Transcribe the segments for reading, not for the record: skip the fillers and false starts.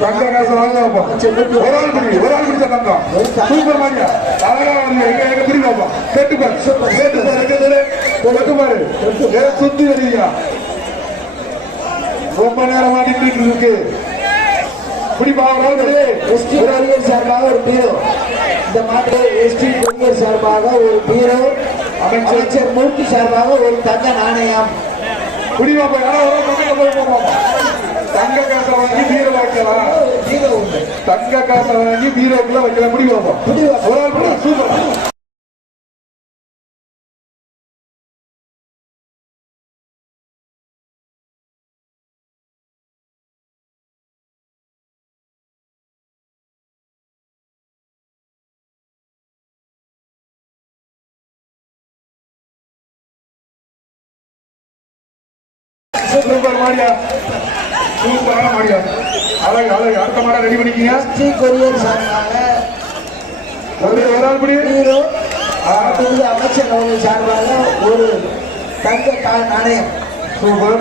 தங்க காசு வாங்க ஒரு ஆள் பிடிச்ச தங்கம் சூப்பர் மாதிரியா அழகா வந்து எங்க பிடிக்கும் கேட்டுப்பாரு சுத்தி வரீங்க ரொம்ப நேரமா நின்று இருக்கு சார்பாக ஒரு பீரோ இந்த மாட்டு எஸ்டி கொடியர் சார்பாக ஒரு பீரோ அமைச்சர் மூர்த்தி சார்பாக ஒரு தங்க நாணயம் தங்க காசை வாங்கி பீரோ வைக்கலாம் தங்க காசை வாங்கி பீரோக்குள்ள வைக்கலாம் முடிவாப்பா ஒரு ஆள் சூப்பர் சூப்பர் மாடியா சூப்பரான மாடியா அழகு அழகு அடுத்த மாடை ரெடி பண்ணிக்கீங்க ஸ்ரீ கொரியர் சார்பாக ஒரு ஆள் படி அமைச்சர் அவர்கள் சார்பாக ஒரு தங்க நாணயம் சூப்பர்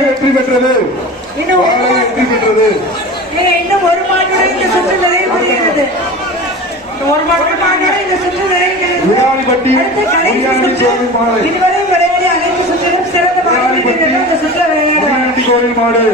வெற்றி பெற்றது வெற்றி பெற்றது இன்னும் ஒரு மாட்டுடன் இந்த சுற்று நிறைவு பெறுகிறது ஒரு மாட்டுடன் இந்த சுற்று நிறைவு இதுவரை விளையாடி அனைத்து சுற்றிலும் சிறந்த கோயில் மாடு